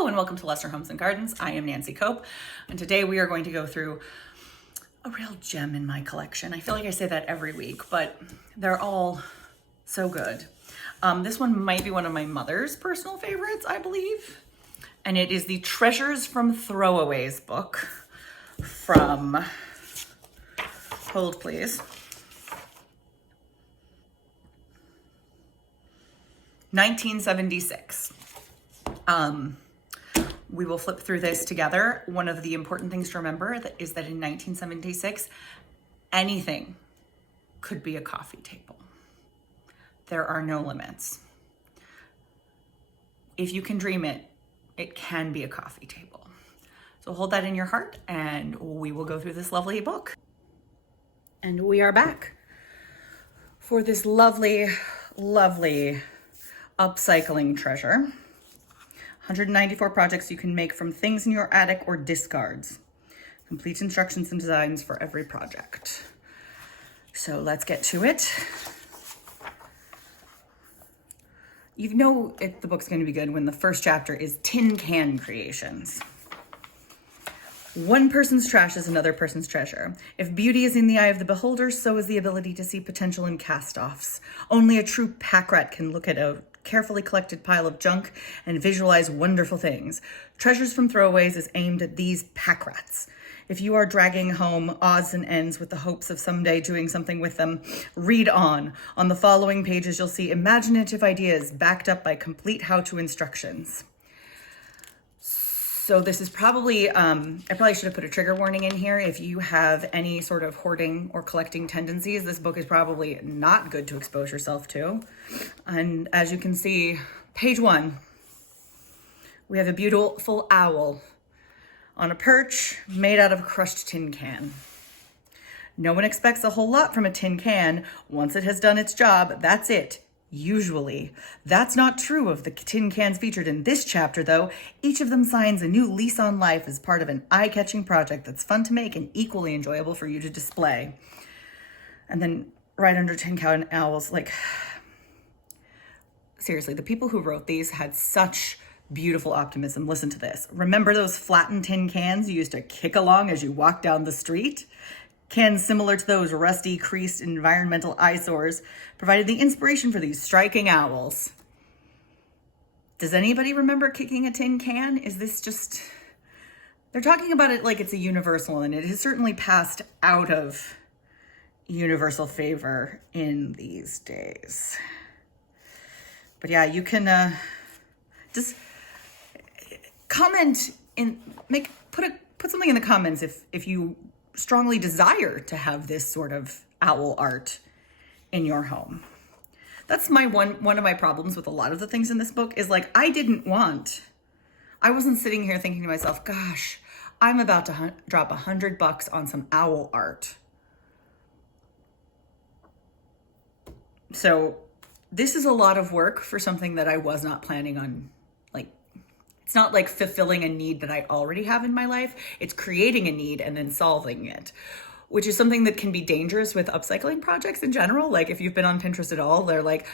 Hello and welcome to Lester Homes and Gardens. I am Nancy Cope, and today we are going to go through a real gem in my collection. I feel like I say that every week, but they're all so good. This one might be one of my mother's personal favorites, I believe, and it is the Treasures from Throwaways book from, hold please, 1976. We will flip through this together. One of the important things to remember is that in 1976, anything could be a coffee table. There are no limits. If you can dream it, it can be a coffee table. So hold that in your heart and we will go through this lovely book. And we are back for this lovely, lovely upcycling treasure. 194 projects you can make from things in your attic or discards. Complete instructions and designs for every project. So let's get to it. You know the book's going to be good when the first chapter is tin can creations. One person's trash is another person's treasure. If beauty is in the eye of the beholder, so is the ability to see potential in cast-offs. Only a true pack rat can look at a carefully collected pile of junk and visualize wonderful things. Treasures from Throwaways is aimed at these pack rats. If you are dragging home odds and ends with the hopes of someday doing something with them, read on. On the following pages, you'll see imaginative ideas backed up by complete how-to instructions. So this is probably, I probably should have put a trigger warning in here. If you have any sort of hoarding or collecting tendencies, this book is probably not good to expose yourself to. And as you can see, page 1, we have a beautiful owl on a perch made out of a crushed tin can. No one expects a whole lot from a tin can. Once it has done its job, that's it. Usually. That's not true of the tin cans featured in this chapter, though. Each of them signs a new lease on life as part of an eye-catching project that's fun to make and equally enjoyable for you to display. And then right under Tin Can Owls, like, seriously, the people who wrote these had such beautiful optimism. Listen to this. Remember those flattened tin cans you used to kick along as you walked down the street? Cans similar to those rusty, creased environmental eyesores provided the inspiration for these striking owls. Does anybody remember kicking a tin can? Is this just... They're talking about it like it's a universal, and it has certainly passed out of universal favor in these days. But yeah, you can just comment in, put something in the comments if you strongly desire to have this sort of owl art in your home. That's one of my problems with a lot of the things in this book is like, I wasn't sitting here thinking to myself, gosh, I'm about to drop $100 on some owl art. So this is a lot of work for something that I was not planning on. Like, it's not like fulfilling a need that I already have in my life. It's creating a need and then solving it, which is something that can be dangerous with upcycling projects in general. Like if you've been on Pinterest at all, they're like,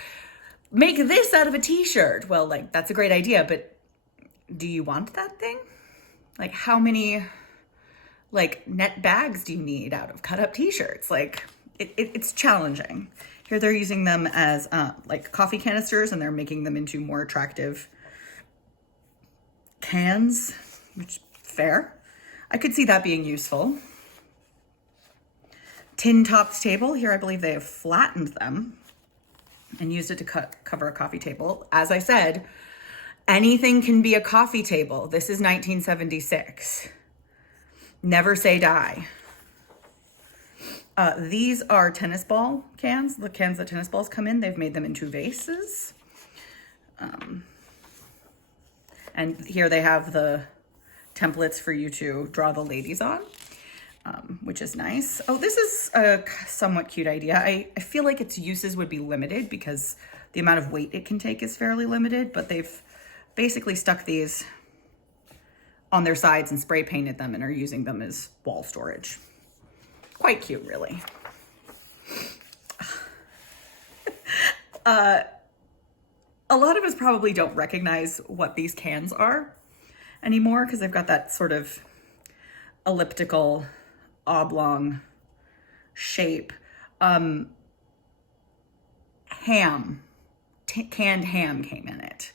make this out of a t-shirt. Well, like that's a great idea, but do you want that thing? Like how many like net bags do you need out of cut up t-shirts? Like it's challenging. Here they're using them as like coffee canisters and they're making them into more attractive cans, which fair. I could see that being useful. Tin tops table. Here I believe they have flattened them and used it to cover a coffee table. As I said, anything can be a coffee table. This is 1976. Never say die. These are tennis ball cans, the cans that tennis balls come in. They've made them into vases. And here they have the templates for you to draw the ladies on, which is nice. Oh, this is a somewhat cute idea. I feel like its uses would be limited because the amount of weight it can take is fairly limited, but they've basically stuck these on their sides and spray painted them and are using them as wall storage. Quite cute, really. A lot of us probably don't recognize what these cans are. anymore because they've got that sort of elliptical, oblong shape. Ham, canned ham came in it.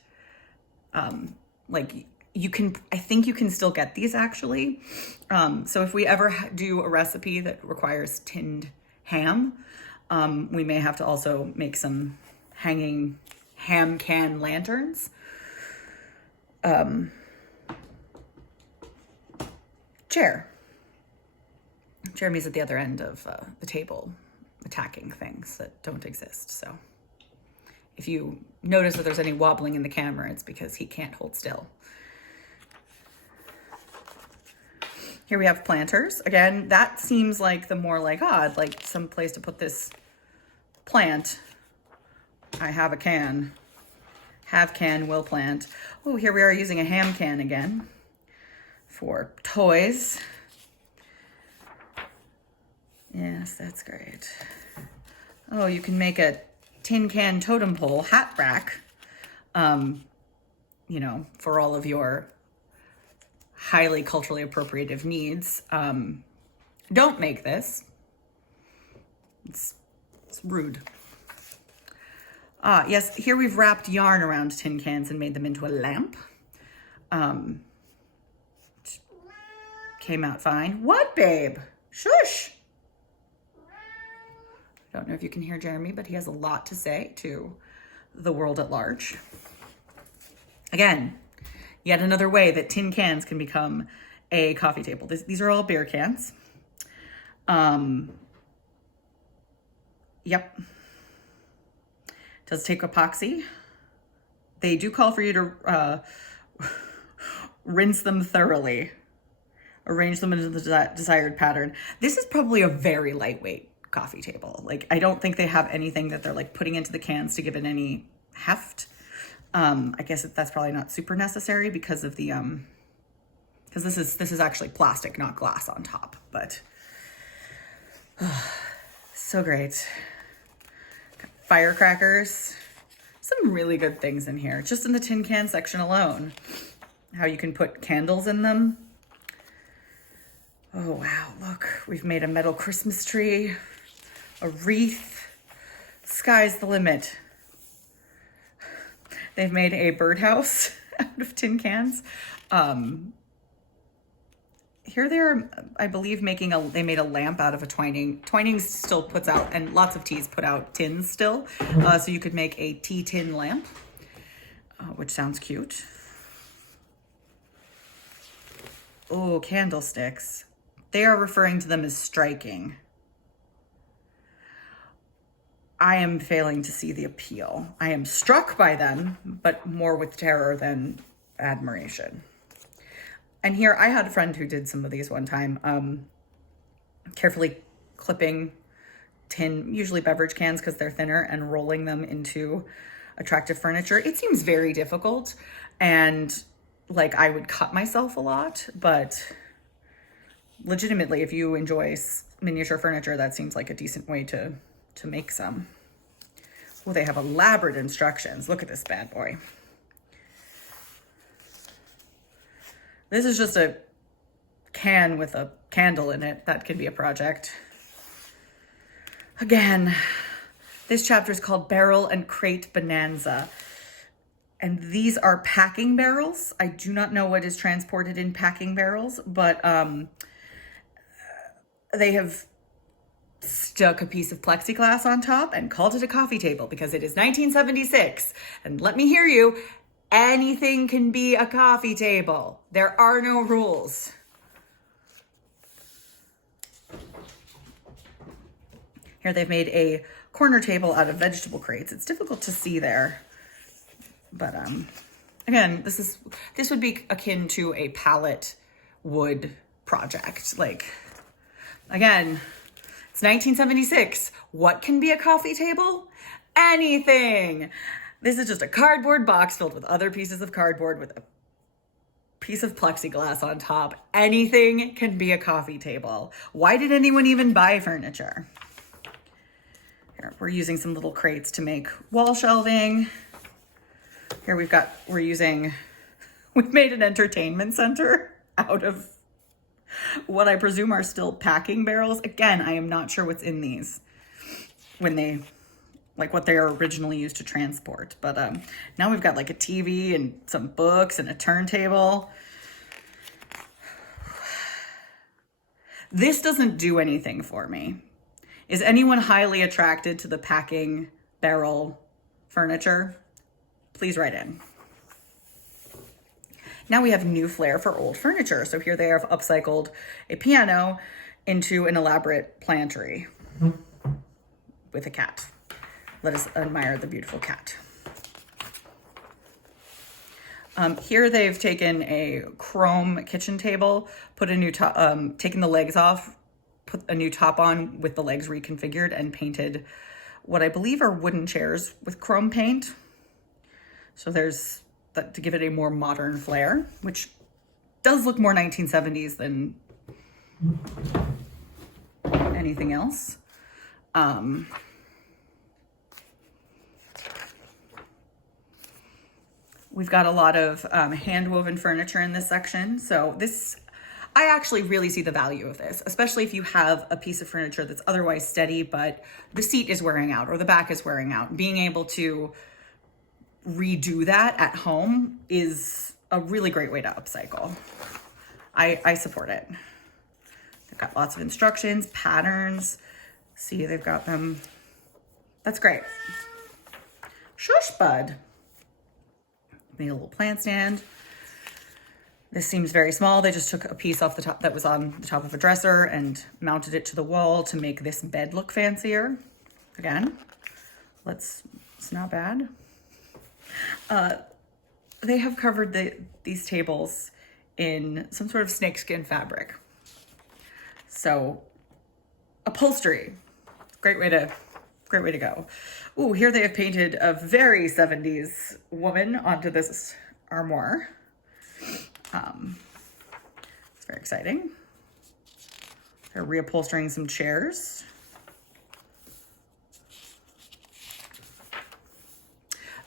Like you can, I think you can still get these actually. So if we ever do a recipe that requires tinned ham, we may have to also make some hanging ham can lanterns. Jeremy's at the other end of the table attacking things that don't exist. So if you notice that there's any wobbling in the camera, it's because he can't hold still. Here we have planters. Again, that seems like the more like, I'd like some place to put this plant. I have a can. Have can, will plant. Oh, here we are using a ham can again for toys. Yes, that's great. Oh, you can make a tin can totem pole hat rack, you know, for all of your highly culturally appropriative needs. Don't make this. It's rude. Yes, here we've wrapped yarn around tin cans and made them into a lamp. Came out fine. What, babe? Shush. I don't know if you can hear Jeremy, but he has a lot to say to the world at large. Again, yet another way that tin cans can become a coffee table. These are all beer cans. Yep. Does take epoxy. They do call for you to rinse them thoroughly. Arrange them into the desired pattern. This is probably a very lightweight coffee table. Like, I don't think they have anything that they're like putting into the cans to give it any heft. I guess that's probably not super necessary because of the, because this is actually plastic, not glass on top, but so great. Got firecrackers, some really good things in here, just in the tin can section alone. How you can put candles in them. Oh, wow, look, we've made a metal Christmas tree, a wreath, sky's the limit. They've made a birdhouse out of tin cans. Here they're, I believe, they made a lamp out of a twining. Twining still puts out, and lots of teas put out tins still. So you could make a tea tin lamp, which sounds cute. Oh, candlesticks. They are referring to them as striking. I am failing to see the appeal. I am struck by them, but more with terror than admiration. And here, I had a friend who did some of these one time, carefully clipping tin, usually beverage cans because they're thinner, and rolling them into attractive furniture. It seems very difficult, and like I would cut myself a lot, but legitimately, if you enjoy miniature furniture, that seems like a decent way to make some. Oh, they have elaborate instructions. Look at this bad boy. This is just a can with a candle in it. That could be a project. Again, this chapter is called Barrel and Crate Bonanza. And these are packing barrels. I do not know what is transported in packing barrels, but they have stuck a piece of plexiglass on top and called it a coffee table because it is 1976. And let me hear you, anything can be a coffee table. There are no rules. Here they've made a corner table out of vegetable crates. It's difficult to see there, but again, this would be akin to a pallet wood project. Like, again, it's 1976. What can be a coffee table? Anything. This is just a cardboard box filled with other pieces of cardboard with a piece of plexiglass on top. Anything can be a coffee table. Why did anyone even buy furniture? Here, we're using some little crates to make wall shelving. Here we're using We've made an entertainment center out of what I presume are still packing barrels. Again, I am not sure what's in these when they, like what they are originally used to transport. But now we've got like a TV and some books and a turntable. This doesn't do anything for me. Is anyone highly attracted to the packing barrel furniture? Please write in. Now we have new flair for old furniture. So here they have upcycled a piano into an elaborate plantery with a cat. Let us admire the beautiful cat. Here they've taken a chrome kitchen table, put a new top, taken the legs off, put a new top on with the legs reconfigured, and painted what I believe are wooden chairs with chrome paint. So there's that to give it a more modern flair, which does look more 1970s than anything else. We've got a lot of hand-woven furniture in this section. So this, I actually really see the value of this, especially if you have a piece of furniture that's otherwise steady, but the seat is wearing out or the back is wearing out. Being able to redo that at home is a really great way to upcycle. I support it. They've got lots of instructions, patterns. See, they've got them. That's great. Shush, bud. Made a little plant stand. This seems very small. They just took a piece off the top that was on the top of a dresser and mounted it to the wall to make this bed look fancier. Again, it's not bad. They have covered these tables in some sort of snakeskin fabric. So upholstery, great way to go. Ooh, here they have painted a very 70s woman onto this armoire. It's very exciting. They're reupholstering some chairs.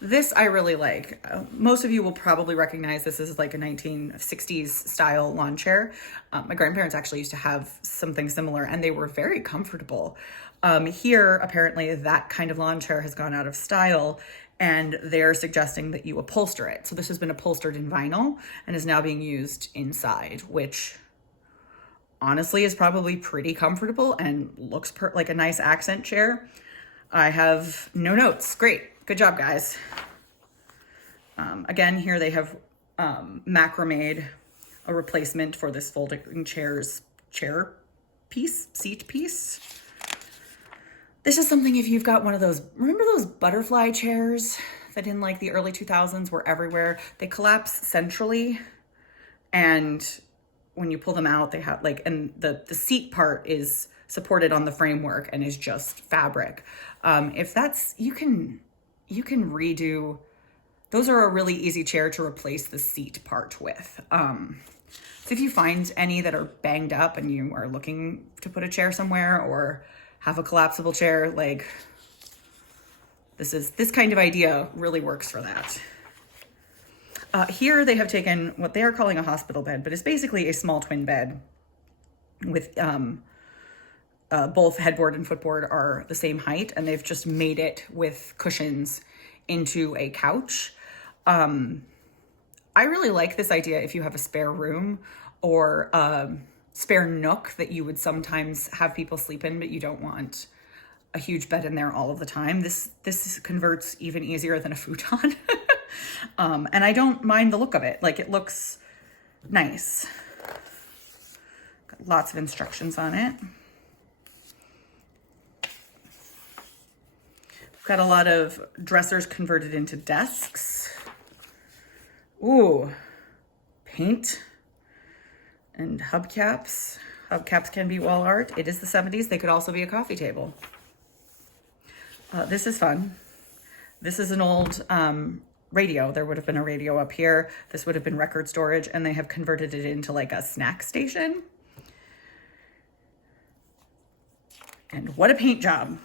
This I really like. Most of you will probably recognize this as like a 1960s style lawn chair. My grandparents actually used to have something similar and they were very comfortable. Here, apparently that kind of lawn chair has gone out of style and they're suggesting that you upholster it. So this has been upholstered in vinyl and is now being used inside, which honestly is probably pretty comfortable and looks like a nice accent chair. I have no notes. Great. Good job, guys. Again, here they have macrameed a replacement for this folding seat piece. This is something if you've got one of those, remember those butterfly chairs that in like the early 2000s were everywhere? They collapse centrally and when you pull them out, they have like, and the seat part is supported on the framework and is just fabric. If that's, you can redo, those are a really easy chair to replace the seat part with. So if you find any that are banged up and you are looking to put a chair somewhere or have a collapsible chair, like this kind of idea really works for that. Here they have taken what they are calling a hospital bed, but it's basically a small twin bed with both headboard and footboard are the same height, and they've just made it with cushions into a couch. I really like this idea if you have a spare room or spare nook that you would sometimes have people sleep in, but you don't want a huge bed in there all of the time. This converts even easier than a futon. And I don't mind the look of it. Like, it looks nice. Got lots of instructions on it. We've got a lot of dressers converted into desks. Ooh, paint and hubcaps. Hubcaps can be wall art. It is the 70s. They could also be a coffee table. This is fun. This is an old radio. There would have been a radio up here. This would have been record storage, and they have converted it into like a snack station. And what a paint job.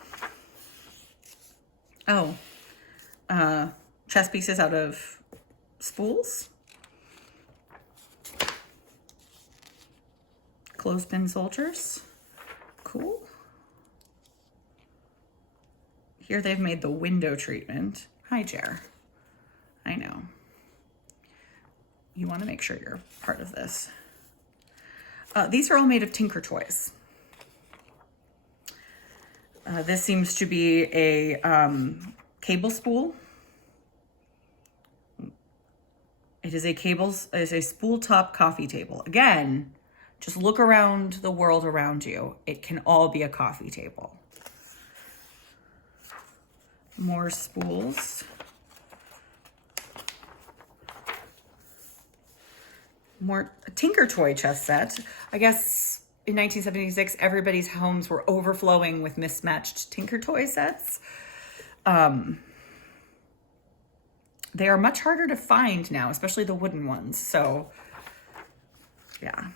Oh, chess pieces out of spools. Clothespin soldiers. Cool. Here they've made the window treatment. Hi, Jer. I know. You want to make sure you're part of this. These are all made of Tinker Toys. This seems to be a cable spool. It is a spool top coffee table. Again, just look around the world around you. It can all be a coffee table. More spools. More Tinker Toy chess set. I guess in 1976, everybody's homes were overflowing with mismatched Tinker Toy sets. They are much harder to find now, especially the wooden ones. So yeah,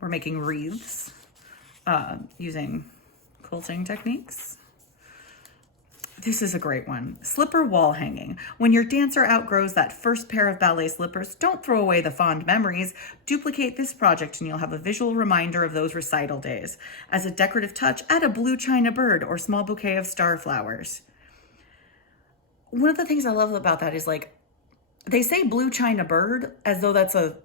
we're making wreaths using quilting techniques. This is a great one. Slipper wall hanging. When your dancer outgrows that first pair of ballet slippers, don't throw away the fond memories. Duplicate this project and you'll have a visual reminder of those recital days. As a decorative touch, add a blue china bird or small bouquet of star flowers. One of the things I love about that is, like, they say blue china bird as though that's a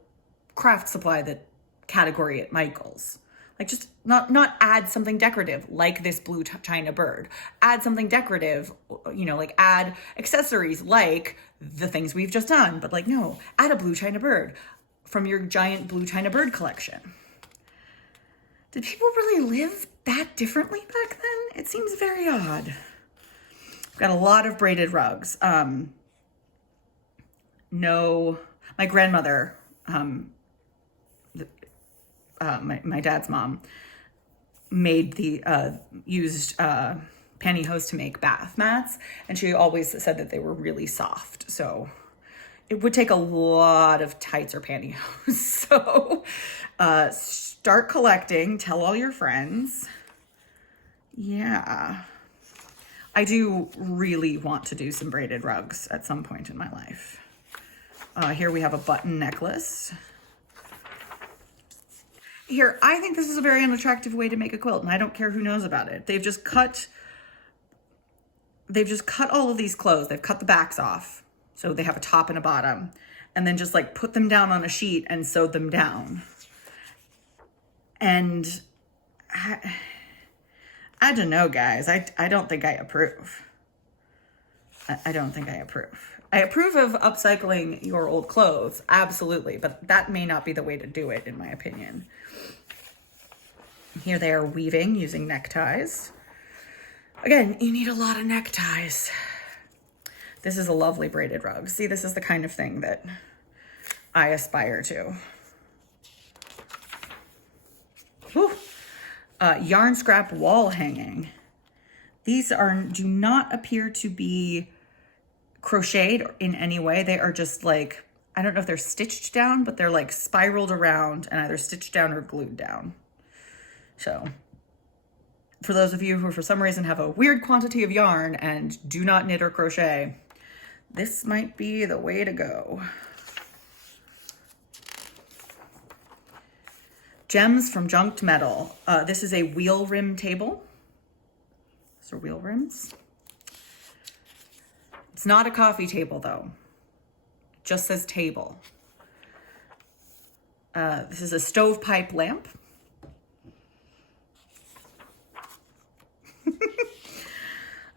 craft supply category at Michael's. Like, just not add something decorative like this blue china bird. Add something decorative, like add accessories like the things we've just done. But like, no, add a blue china bird from your giant blue china bird collection. Did people really live that differently back then? It seems very odd. I've got a lot of braided rugs. My grandmother, my dad's mom, made used pantyhose to make bath mats, and she always said that they were really soft. So it would take a lot of tights or pantyhose. So start collecting, tell all your friends. Yeah. I do really want to do some braided rugs at some point in my life. Here we have a button necklace. Here, I think this is a very unattractive way to make a quilt, and I don't care who knows about it. They've just cut all of these clothes. They've cut the backs off, so they have a top and a bottom, and then just like put them down on a sheet and sewed them down. And I don't know, guys. I don't think I approve. I don't think I approve. I approve of upcycling your old clothes, absolutely, but that may not be the way to do it, in my opinion. Here they are weaving using neckties. Again, you need a lot of neckties. This is a lovely braided rug. See, this is the kind of thing that I aspire to. Whew. Yarn scrap wall hanging. These do not appear to be crocheted in any way. They are just like, I don't know if they're stitched down, but they're like spiraled around and either stitched down or glued down. So for those of you who for some reason have a weird quantity of yarn and do not knit or crochet, this might be the way to go. Gems from junked metal. This is a wheel rim table. These are wheel rims. It's not a coffee table though. It just says table. This is a stovepipe lamp.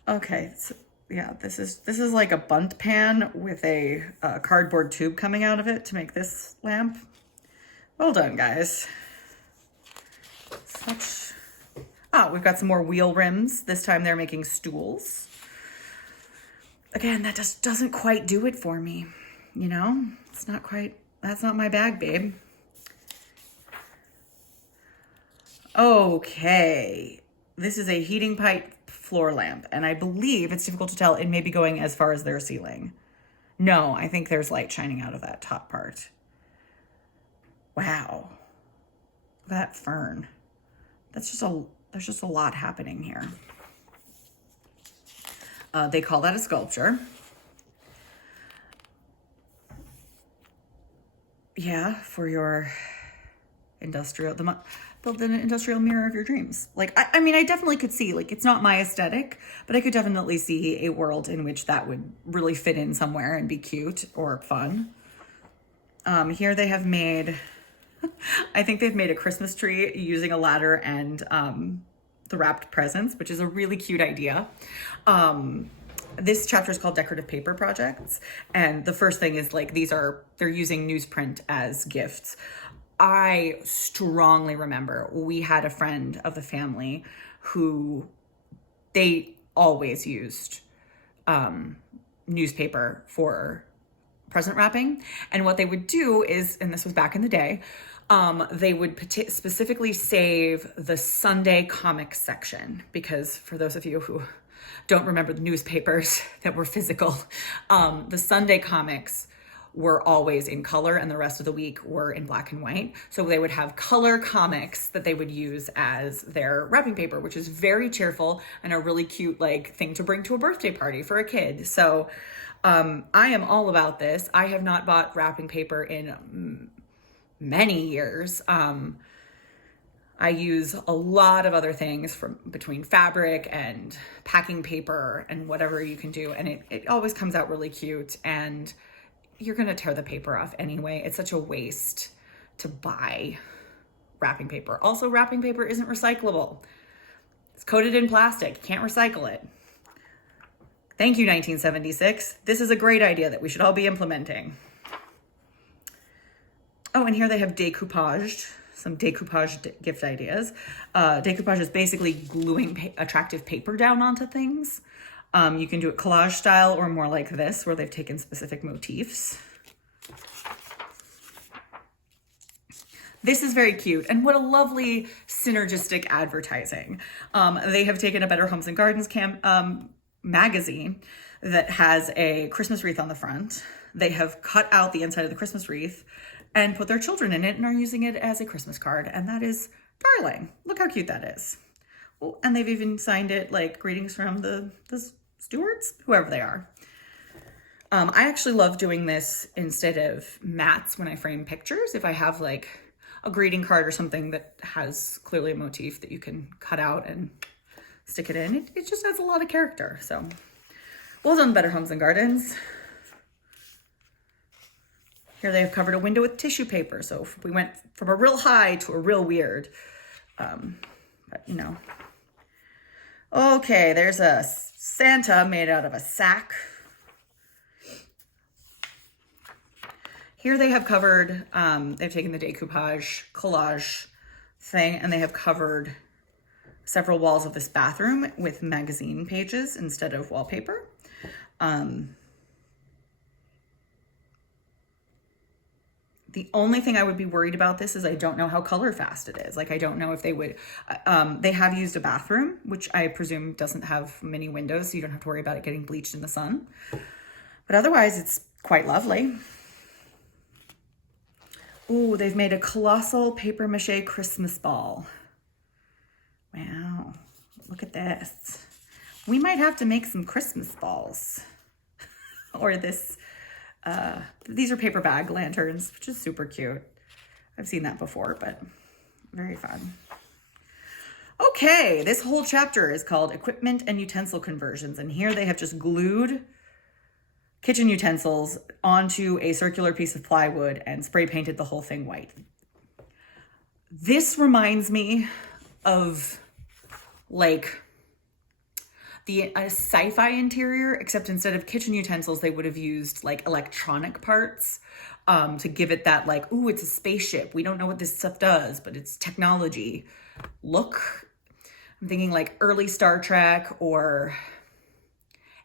Okay, so yeah, this is like a bunt pan with a cardboard tube coming out of it to make this lamp. Well done, guys. We've got some more wheel rims. This time they're making stools. Again, that just doesn't quite do it for me. It's not quite, that's not my bag, babe. Okay, this is a heating pipe floor lamp, and I believe it's difficult to tell. It may be going as far as their ceiling. No, I think there's light shining out of that top part. Wow, that fern. There's just a lot happening here. They call that a sculpture. Yeah, for your build an industrial mirror of your dreams. Like, I mean, I definitely could see, like, it's not my aesthetic, but I could definitely see a world in which that would really fit in somewhere and be cute or fun. Here they have made, I think they've made a Christmas tree using a ladder and the wrapped presents, which is a really cute idea. This chapter is called Decorative Paper Projects. And the first thing is like, they're using newsprint as gifts. I strongly remember we had a friend of the family who they always used newspaper for present wrapping. And what they would do is, and this was back in the day, they would specifically save the Sunday comics section, because for those of you who don't remember the newspapers that were physical, the Sunday comics were always in color and the rest of the week were in black and white. So they would have color comics that they would use as their wrapping paper, which is very cheerful and a really cute like thing to bring to a birthday party for a kid. So I am all about this. I have not bought wrapping paper in many years. I use a lot of other things from between fabric and packing paper and whatever you can do. And it always comes out really cute, and you're going to tear the paper off anyway. It's such a waste to buy wrapping paper. Also, wrapping paper isn't recyclable. It's coated in plastic. You can't recycle it. Thank you, 1976. This is a great idea that we should all be implementing. Oh, and here they have decoupaged, some decoupage gift ideas. Decoupage is basically gluing attractive paper down onto things. You can do it collage style or more like this, where they've taken specific motifs. This is very cute, and what a lovely synergistic advertising. They have taken a Better Homes and Gardens magazine that has a Christmas wreath on the front. They have cut out the inside of the Christmas wreath and put their children in it and are using it as a Christmas card, and that is darling. Look how cute that is. Oh, and they've even signed it like greetings from the stewards, whoever they are. I actually love doing this instead of mats when I frame pictures. If I have like a greeting card or something that has clearly a motif that you can cut out and stick it in, it just adds a lot of character. So well done, Better Homes and Gardens. Here they have covered a window with tissue paper. So if we went from a real high to a real weird, but you know. Okay, there's a Santa made out of a sack. Here they have covered, they've taken the decoupage collage thing and they have covered several walls of this bathroom with magazine pages instead of wallpaper. The only thing I would be worried about this is I don't know how color fast it is. Like, I don't know if they would, they have used a bathroom, which I presume doesn't have many windows, so you don't have to worry about it getting bleached in the sun. But otherwise, it's quite lovely. Ooh, they've made a colossal paper mache Christmas ball. Wow, look at this. We might have to make some Christmas balls. Or this, these are paper bag lanterns, which is super cute. I've seen that before, but very fun. Okay, this whole chapter is called Equipment and Utensil Conversions. And here they have just glued kitchen utensils onto a circular piece of plywood and spray painted the whole thing white. This reminds me of like a sci-fi interior, except instead of kitchen utensils, they would have used like electronic parts to give it that like, ooh, it's a spaceship. We don't know what this stuff does, but it's technology look. I'm thinking like early Star Trek or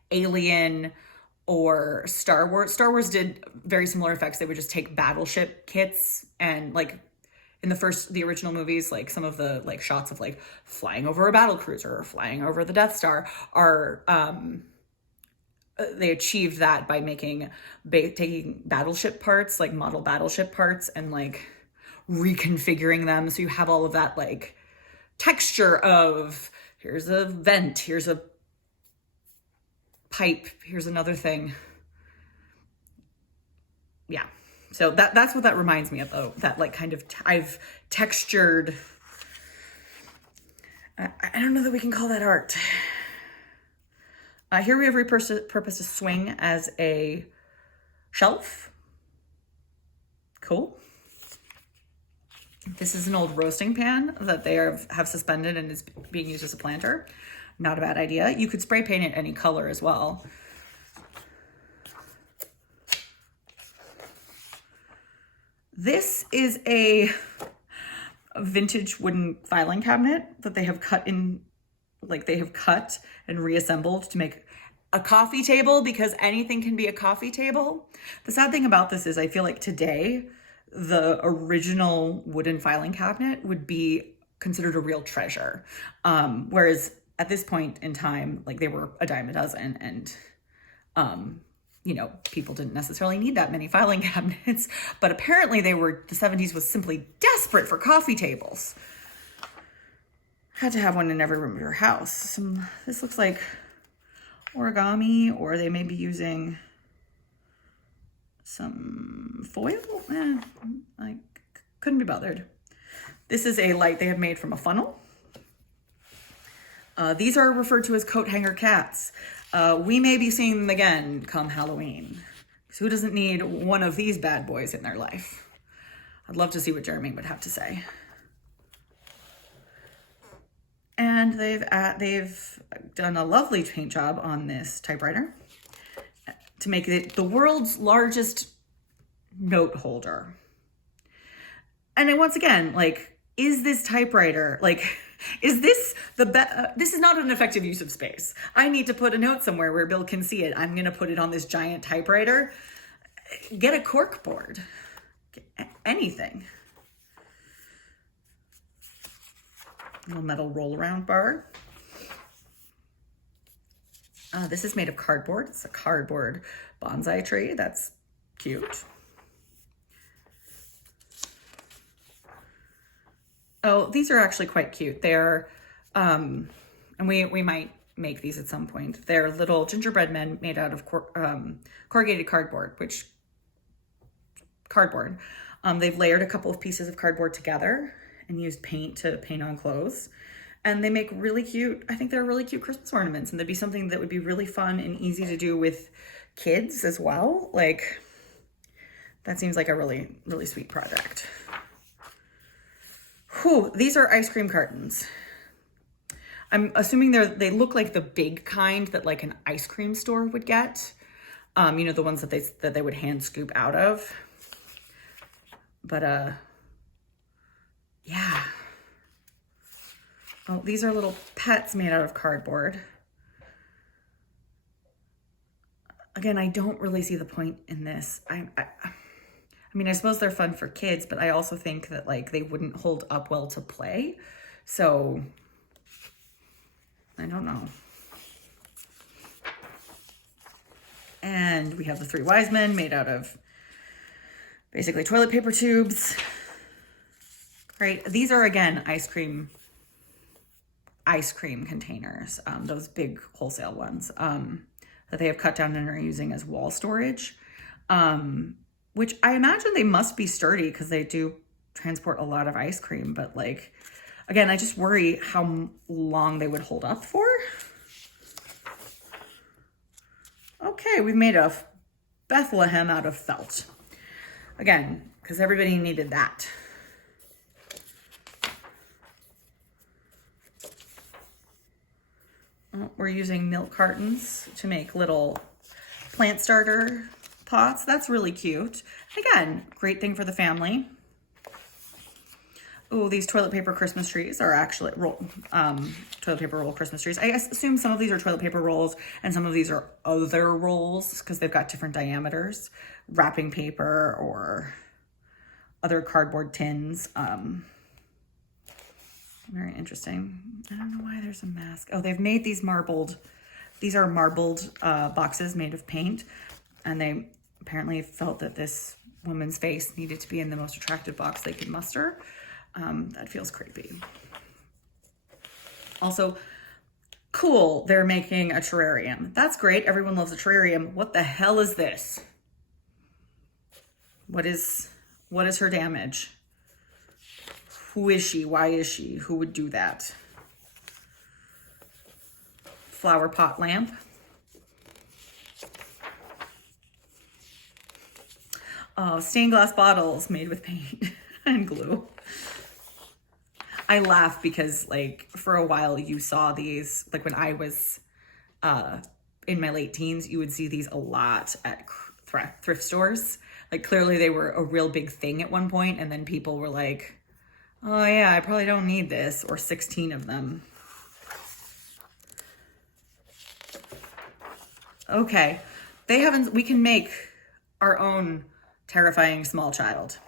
Alien or Star Wars. Star Wars did very similar effects. They would just take battleship kits and like in the original movies, like some of the like shots of like flying over a battle cruiser or flying over the Death Star are, they achieved that by taking battleship parts, like model battleship parts and like reconfiguring them. So you have all of that like texture of here's a vent, here's a pipe, here's another thing. Yeah, So that's what that reminds me of, though. That like kind of, I've textured, I don't know that we can call that art. Here we have repurposed a swing as a shelf. Cool. This is an old roasting pan that they have suspended and is being used as a planter. Not a bad idea. You could spray paint it any color as well. This is a vintage wooden filing cabinet that they have cut in, like they have cut and reassembled to make a coffee table, because anything can be a coffee table. The sad thing about this is I feel like today, the original wooden filing cabinet would be considered a real treasure. Whereas at this point in time, like they were a dime a dozen, and you know, people didn't necessarily need that many filing cabinets, but apparently the 70s was simply desperate for coffee tables. Had to have one in every room of your house. This looks like origami, or they may be using some foil. I couldn't be bothered. This is a light they have made from a funnel. These are referred to as coat hanger cats. We may be seeing them again come Halloween. So who doesn't need one of these bad boys in their life? I'd love to see what Jeremy would have to say. And they've done a lovely paint job on this typewriter to make it the world's largest note holder. And then once again, like, is this typewriter, like, is this this is not an effective use of space. I need to put a note somewhere where Bill can see it. I'm going to put it on this giant typewriter. Get a cork board. Anything. Little metal roll around bar. This is made of cardboard. It's a cardboard bonsai tree. That's cute. Oh, these are actually quite cute. They're, and we might make these at some point. They're little gingerbread men made out of corrugated cardboard, they've layered a couple of pieces of cardboard together and used paint to paint on clothes. And they make really cute, I think they're really cute Christmas ornaments, and they'd be something that would be really fun and easy to do with kids as well. Like, that seems like a really, really sweet project. Whew, these are ice cream cartons. I'm assuming they look like the big kind that like an ice cream store would get. You know, the ones that they would hand scoop out of. But yeah. Oh, these are little pets made out of cardboard. Again, I don't really see the point in this. I mean, I suppose they're fun for kids, but I also think that like they wouldn't hold up well to play. So I don't know. And we have the Three Wise Men made out of basically toilet paper tubes. Great. These are, again, ice cream containers, those big wholesale ones that they have cut down and are using as wall storage. Which I imagine they must be sturdy because they do transport a lot of ice cream. But like, again, I just worry how long they would hold up for. Okay, we've made a Bethlehem out of felt. Again, because everybody needed that. We're using milk cartons to make little plant starter pots. That's really cute. Again, great thing for the family. Oh, these toilet paper Christmas trees are actually toilet paper roll Christmas trees. I assume some of these are toilet paper rolls and some of these are other rolls because they've got different diameters. Wrapping paper or other cardboard tins. Very interesting. I don't know why there's a mask. Oh, they've made these these are marbled boxes made of paint. And they apparently felt that this woman's face needed to be in the most attractive box they could muster. That feels creepy. Also, cool, they're making a terrarium. That's great. Everyone loves a terrarium. What the hell is this? What is her damage? Who is she? Why is she? Who would do that? Flower pot lamp. Oh, stained glass bottles made with paint and glue. I laugh because like for a while you saw these, like when I was in my late teens, you would see these a lot at thrift stores. Like clearly they were a real big thing at one point, and then people were like, oh yeah, I probably don't need this, or 16 of them. Okay, we can make our own terrifying small child.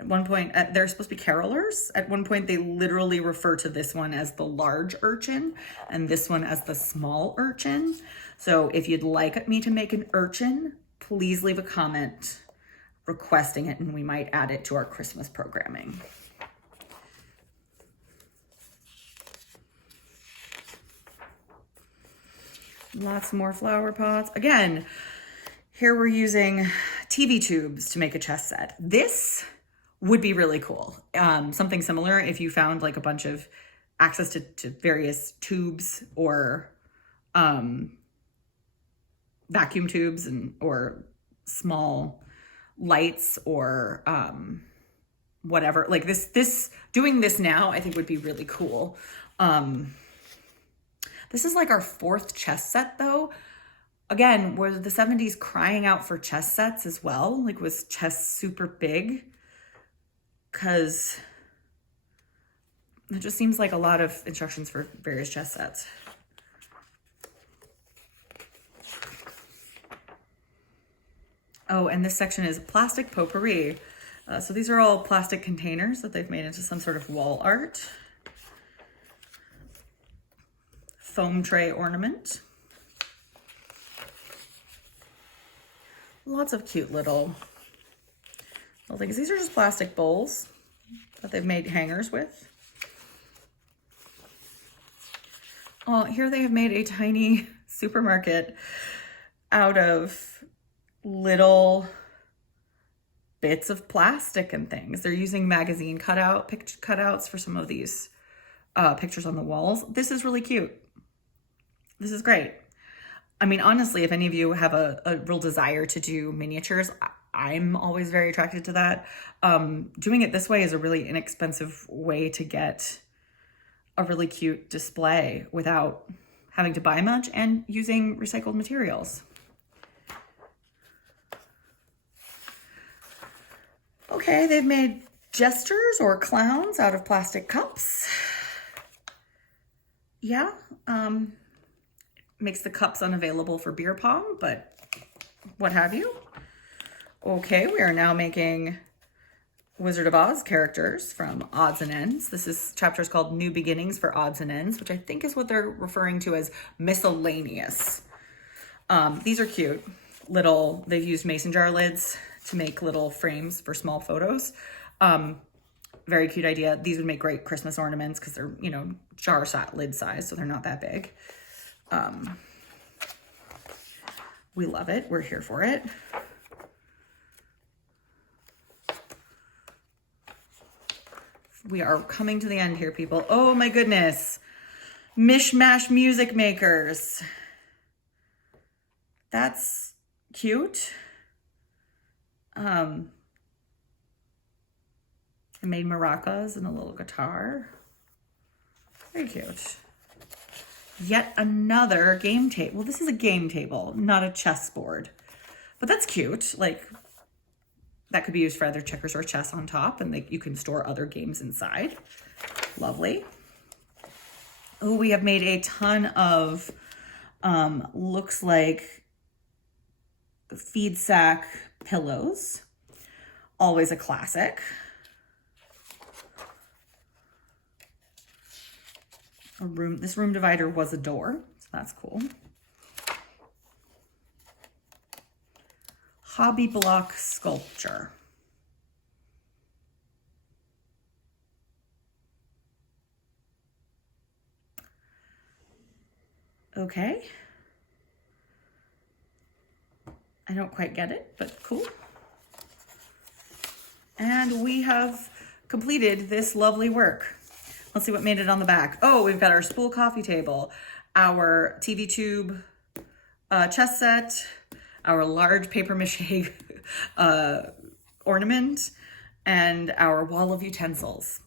At one point, they're supposed to be carolers. At one point, they literally refer to this one as the large urchin and this one as the small urchin. So if you'd like me to make an urchin, please leave a comment requesting it and we might add it to our Christmas programming. Lots more flower pots. Again, here we're using TV tubes to make a chess set. This would be really cool. Something similar if you found like a bunch of access to various tubes or vacuum tubes or small lights or whatever. Like doing this now, I think would be really cool. This is like our 4th chess set though. Again, were the 70s crying out for chess sets as well? Like was chess super big? Because it just seems like a lot of instructions for various chess sets. Oh, and this section is plastic potpourri. So these are all plastic containers that they've made into some sort of wall art. Foam tray ornament. Lots of cute little things. These are just plastic bowls that they've made hangers with. Oh, here they have made a tiny supermarket out of little bits of plastic and things. They're using magazine cutouts for some of these pictures on the walls. This is really cute. This is great. I mean, honestly, if any of you have a real desire to do miniatures, I'm always very attracted to that. Doing it this way is a really inexpensive way to get a really cute display without having to buy much and using recycled materials. Okay, they've made jesters or clowns out of plastic cups. Yeah, makes the cups unavailable for beer pong, but what have you. Okay, we are now making Wizard of Oz characters from Odds and Ends. This chapter is called New Beginnings for Odds and Ends, which I think is what they're referring to as miscellaneous. These are cute. They've used mason jar lids to make little frames for small photos. Very cute idea. These would make great Christmas ornaments because they're, jar lid size, so they're not that big. We love it. We're here for it. We are coming to the end here, people. Oh my goodness. Mishmash music makers. That's cute. I made maracas and a little guitar. Very cute. Yet another game table. Well, this is a game table, not a chessboard. But that's cute. Like, that could be used for either checkers or chess on top, and you can store other games inside. Lovely. Oh, we have made a ton of, looks like feed sack pillows. Always a classic. This room divider was a door, so that's cool. Hobby block sculpture. Okay. I don't quite get it, but cool. And we have completed this lovely work. Let's see what made it on the back. Oh, we've got our spool coffee table, our TV tube chess set, our large paper mache ornament, and our wall of utensils.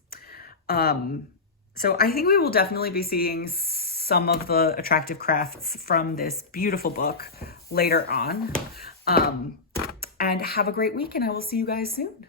So I think we will definitely be seeing some of the attractive crafts from this beautiful book later on. And have a great week, and I will see you guys soon.